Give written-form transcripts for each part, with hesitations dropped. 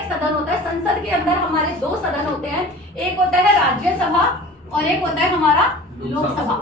एक सदन होता है। संसद के अंदर हमारे दो सदन होते हैं, एक होता है राज्यसभा और एक होता है हमारा लोकसभा।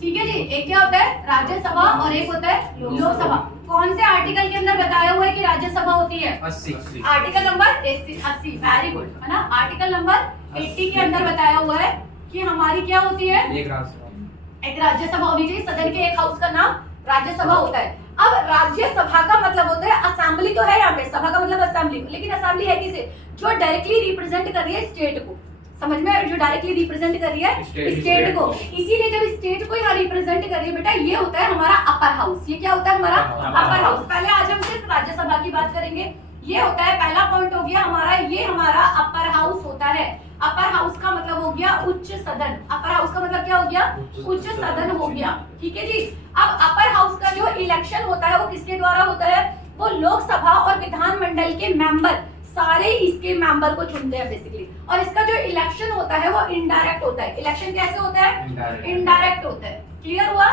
ठीक है जी, एक क्या होता है राज्यसभा और एक होता है लोकसभा। कौन से आर्टिकल के अंदर बताया हुआ है कि राज्यसभा होती है? 80। Article number 80। वेरी गुड, है ना। आर्टिकल नंबर 80 के अंदर बताया हुआ है कि हमारी क्या होती है? एक राज्यसभा होनी चाहिए। सदन के एक हाउस का नाम राज्यसभा होता है। अब राज्यसभा का मतलब होता है असेंबली, तो है यहाँ पे, सभा का मतलब असेंबली, लेकिन असेंबली है किसे? जो डायरेक्टली रिप्रेजेंट कर रही है स्टेट को। समझ में? जो डायरेक्टली रिप्रेजेंट कर रही है स्टेट को। इसीलिए जब स्टेट को यहाँ रिप्रेजेंट कर रही है बेटा, ये होता है हमारा अपर हाउस। ये क्या होता है हमारा अपर हाउस। पहले आज हम सिर्फ राज्यसभा की बात करेंगे। ये होता है पहला पॉइंट हो गया हमारा, ये हमारा अपर हाउस होता है। अपर हाउस का मतलब हो गया उच्च सदन। अपर हाउस का मतलब क्या हो गया? उच्च सदन हो गया। ठीक है जी। अब अपर हाउस का जो इलेक्शन होता है वो किसके द्वारा होता है? वो लोकसभा और विधानमंडल के मेंबर सारे इसके मेंबर को चुनते हैं बेसिकली। और इसका जो इलेक्शन होता है वो इनडायरेक्ट होता है। इलेक्शन कैसे होता है? इनडायरेक्ट होता है। क्लियर हुआ?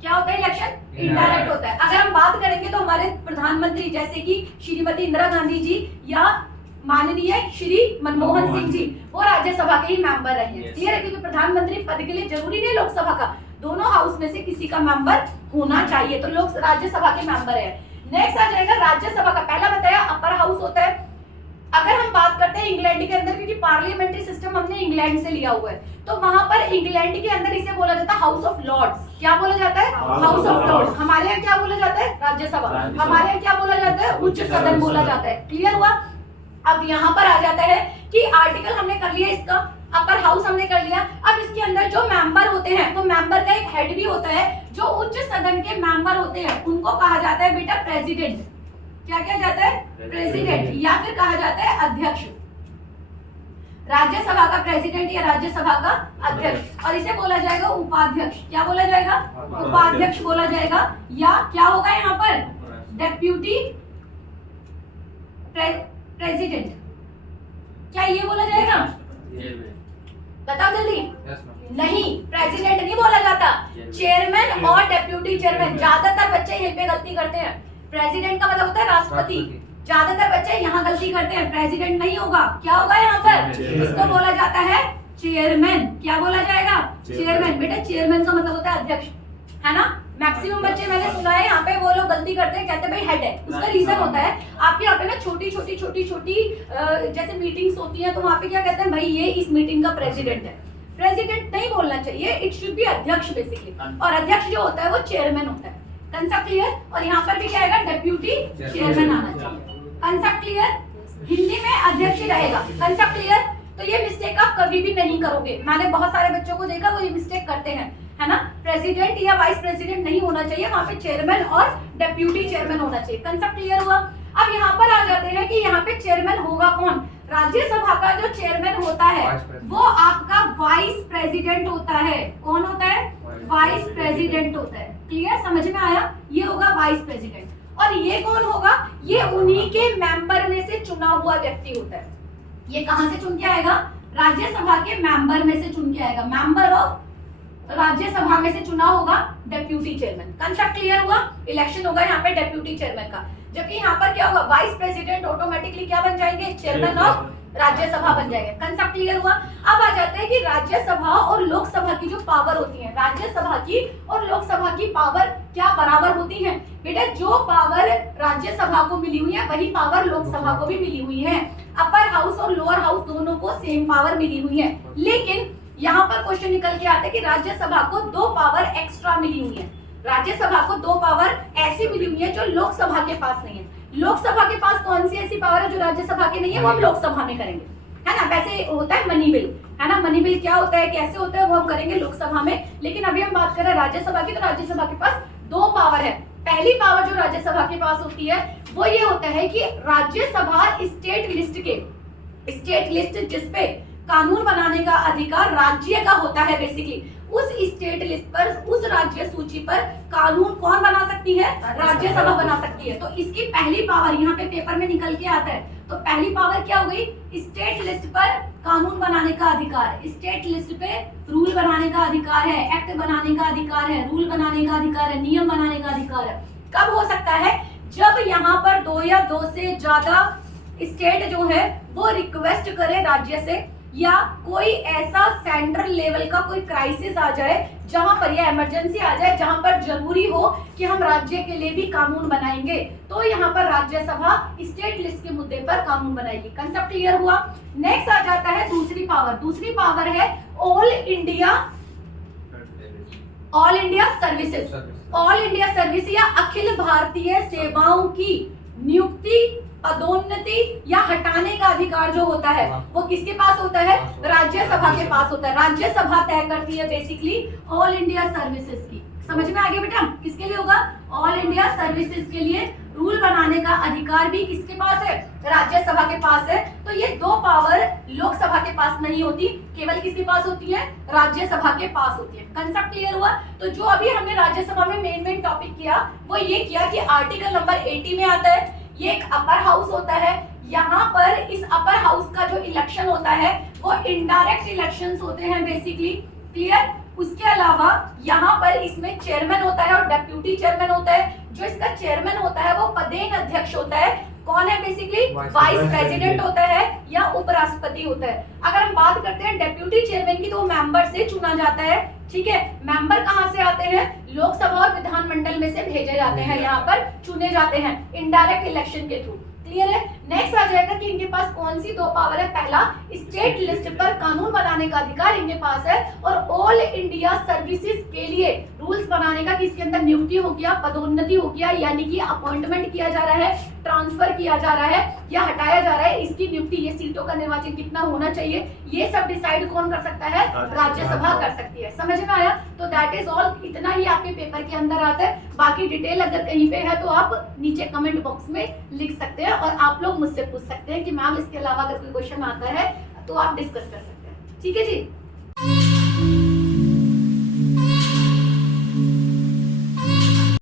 क्या होता है इलेक्शन? इनडायरेक्ट होता है। अगर हम बात करेंगे तो हमारे प्रधानमंत्री जैसे कि श्रीमती इंदिरा गांधी जी या माननीय श्री मनमोहन सिंह जी, वो राज्यसभा के ही मेंबर रहे हैं। क्लियर है? क्योंकि प्रधानमंत्री पद के लिए जरूरी नहीं लोकसभा का, दोनों हाउस में से किसी का मेंबर होना चाहिए। तो लोग राज्यसभा के मेंबर है। नेक्स्ट आ जाएगा राज्यसभा का, पहला बताया अपर हाउस होता है। अगर हम बात करते हैं इंग्लैंड के अंदर, क्योंकि पार्लियामेंट्री सिस्टम हमने इंग्लैंड से लिया हुआ है, तो वहां पर इंग्लैंड के अंदर इसे बोला जाता है हाउस ऑफ लॉर्ड्स। क्या बोला जाता है? House of Lords. हमारे यहाँ क्या बोला जाता है? राज्यसभा। हमारे यहाँ क्या बोला जाता है? उच्च सदन बोला जाता है। क्लियर हुआ? अब यहाँ पर आ जाता है कि आर्टिकल हमने कर लिया, इसका अपर हाउस हमने कर लिया। अब इसके अंदर जो मेंबर होते हैं, तो मेंबर का एक हेड भी होता है। जो उच्च सदन के मेंबर होते हैं उनको कहा जाता है बेटा प्रेसिडेंट। क्या क्या जाता है? प्रेसिडेंट, या फिर कहा जाता है अध्यक्ष। राज्यसभा का प्रेसिडेंट या राज्यसभा का अध्यक्ष, और इसे बोला जाएगा उपाध्यक्ष। क्या बोला जाएगा? उपाध्यक्ष बोला जाएगा, या क्या होगा यहाँ पर? Deputy president. क्या ये बोला जाएगा? बताओ जल्दी। नहीं, प्रेसिडेंट नहीं बोला जाता, चेयरमैन और डेप्यूटी चेयरमैन। ज्यादातर बच्चे यहीं पे गलती करते हैं। प्रेसिडेंट का मतलब होता है राष्ट्रपति, ज्यादातर बच्चे यहाँ गलती करते हैं। प्रेसिडेंट नहीं होगा, क्या होगा यहाँ पर? इसको बोला जाता है चेयरमैन। क्या बोला जाएगा? चेयरमैन। बेटा चेयरमैन का मतलब होता है अध्यक्ष, है ना। मैक्सिमम बच्चे मैंने सुना है यहाँ पे वो लोग गलती करते हैं, कहते हैं भाई हेड है। उसका रीजन होता है आपके यहाँ पे ना छोटी जैसे मीटिंग्स होती हैं, तो वहाँ पे क्या कहते हैं, भाई ये इस मीटिंग का प्रेसिडेंट है। प्रेसिडेंट नहीं बोलना चाहिए, इट शुड बी अध्यक्ष बेसिकली। और अध्यक्ष जो होता है वो चेयरमैन होता है। Concept clear? और यहाँ पर भी क्या आएगा? डेप्यूटी चेयरमैन आना चाहिए। Concept clear? हिंदी में अध्यक्ष ही रहेगा। Concept clear? तो ये मिस्टेक आप कभी भी नहीं करोगे। मैंने बहुत सारे बच्चों को देखा वो ये मिस्टेक करते हैं, है ना। प्रेसिडेंट या वाइस प्रेसिडेंट नहीं होना चाहिए, वहां पे चेयरमैन और डेप्यूटी चेयरमैन होना चाहिए। कंसेप्ट क्लियर हुआ? अब यहाँ पर आ जाते हैं कि यहाँ पे चेयरमैन होगा कौन? राज्यसभा का जो चेयरमैन होता है वो आपका वाइस प्रेसिडेंट होता है। कौन होता है? वाइस प्रेसिडेंट होता है। क्लियर? समझ में आया? ये होगा वाइस प्रेसिडेंट। और ये कौन होगा? ये उन्हीं के मेंबर में से चुना हुआ व्यक्ति होता है। ये कहां से चुन के आएगा? राज्यसभा के मेंबर में से चुन के आएगा। मेंबर ऑफ राज्यसभा में से चुना होगा डेप्यूटी चेयरमैन। कंसेप्ट क्लियर हुआ? इलेक्शन होगा यहाँ पे डेप्यूटी चेयरमैन का, जबकि यहाँ पर क्या होगा? वाइस प्रेसिडेंट ऑटोमेटिकली क्या बन जाएंगे? चेयरमैन ऑफ राज्यसभा बन जाएगा। कंसेप्ट क्लियर हुआ? अब आ जाते हैं कि राज्यसभा और लोकसभा की जो पावर होती है, राज्यसभा की और लोकसभा की पावर क्या बराबर होती है? बेटा जो पावर राज्यसभा को मिली हुई है वही पावर लोकसभा को भी मिली हुई है। अपर हाउस और लोअर हाउस दोनों को सेम पावर मिली हुई है। लेकिन यहाँ पर क्वेश्चन निकल के आता है कि राज्यसभा को 2 पावर एक्स्ट्रा मिली हुई है। राज्यसभा को 2 पावर ऐसी मिली हुई है जो लोकसभा के पास नहीं है। लोकसभा के पास कौन सी ऐसी पावर है जो राज्यसभा की नहीं है? वो हम लोकसभा में करेंगे, है ना। वैसे होता है मनी बिल, है ना। मनी बिल क्या होता है, कैसे होता है, वो हम करेंगे लोकसभा में। लेकिन अभी हम बात कर रहे हैं राज्यसभा की, तो राज्यसभा के पास 2 पावर है। पहली पावर जो राज्यसभा के पास होती है वो ये होता है कि राज्यसभा स्टेट लिस्ट जिसपे कानून बनाने का अधिकार राज्य का होता है, बेसिकली उस स्टेट लिस्ट पर, उस राज्य सूची पर कानून कौन बना सकती है? राज्यसभा बना सकती है। तो इसकी पहली पावर यहाँ पे पेपर में निकल के आता है। तो पहली पावर क्या हो गई? स्टेट लिस्ट पर कानून बनाने का अधिकार, स्टेट लिस्ट पे रूल बनाने का अधिकार है, एक्ट बनाने का अधिकार है, रूल बनाने का अधिकार है, नियम बनाने का अधिकार है। कब हो सकता है? जब यहाँ पर 2 या 2 से ज्यादा स्टेट जो है वो रिक्वेस्ट करे राज्य से, या कोई ऐसा सेंट्रल लेवल का कोई क्राइसिस आ जाए जहां पर, या इमरजेंसी आ जाए जहां पर जरूरी हो कि हम राज्य के लिए भी कानून बनाएंगे, तो यहाँ पर राज्यसभा स्टेट लिस्ट के मुद्दे पर कानून बनाएगी। कंसेप्ट क्लियर हुआ। नेक्स्ट आ जाता है दूसरी पावर। दूसरी पावर है all India services. All India service या अखिल भारतीय सेवाओं की नियुक्ति, पदोन्नति या हटाने का अधिकार जो होता है वो किसके पास होता है? राज्यसभा के पास होता है। राज्यसभा तय करती है बेसिकली ऑल इंडिया सर्विसेज की। समझ में आ गया बेटा? किसके लिए होगा? ऑल इंडिया सर्विसेज के लिए रूल बनाने का अधिकार भी किसके पास है? राज्यसभा के पास है। तो ये दो पावर लोकसभा के पास नहीं होती, केवल किसके पास होती है? राज्यसभा के पास होती है। कंसेप्ट क्लियर हुआ? तो जो अभी हमने राज्यसभा में मेन टॉपिक किया वो ये किया कि आर्टिकल नंबर 80 में आता है, ये एक अपर हाउस होता है। यहाँ पर इस अपर हाउस का जो इलेक्शन होता है वो इनडायरेक्ट इलेक्शंस होते हैं बेसिकली। क्लियर? उसके अलावा यहाँ पर इसमें चेयरमैन होता है और डेप्यूटी चेयरमैन होता है। जो इसका चेयरमैन होता है वो पदेन अध्यक्ष होता है। कौन है बेसिकली? वाइस प्रेसिडेंट होता है या उपराष्ट्रपति होता है। अगर हम बात करते हैं डेप्यूटी चेयरमैन की तो वो मेंबर से चुना जाता है। ठीक है, मेंबर कहाँ से आते हैं? लोकसभा और विधानमंडल में से भेजे जाते हैं, यहाँ पर चुने जाते हैं इनडायरेक्ट इलेक्शन के थ्रू। क्लियर है? नेक्स्ट आ जाएगा कि इनके पास कौन सी दो पावर है। पहला, स्टेट लिस्ट पर कानून बनाने का अधिकार इनके पास है, और ऑल इंडिया सर्विसेज के लिए रूल्स बनाने का, कि इसके अंदर नियुक्ति हो गया, पदोन्नति हो गया, यानी कि अपॉइंटमेंट किया जा रहा है, ट्रांसफर किया जा रहा है या हटाया जा रहा है, इसकी नियुक्ति, ये सीटों का निर्वाचन कितना होना चाहिए, ये सब डिसाइड कौन कर सकता है? राज्यसभा कर सकती है। समझ में आया? तो दैट इज ऑल, इतना ही आपके पेपर के अंदर आता है। बाकी डिटेल अगर कहीं पे है तो आप नीचे कमेंट बॉक्स में लिख सकते हैं, और आप लोग मुझसे पूछ सकते हैं कि मैम इसके अलावा अगर कोई क्वेश्चन आता है तो आप डिस्कस कर सकते हैं। ठीक है जी।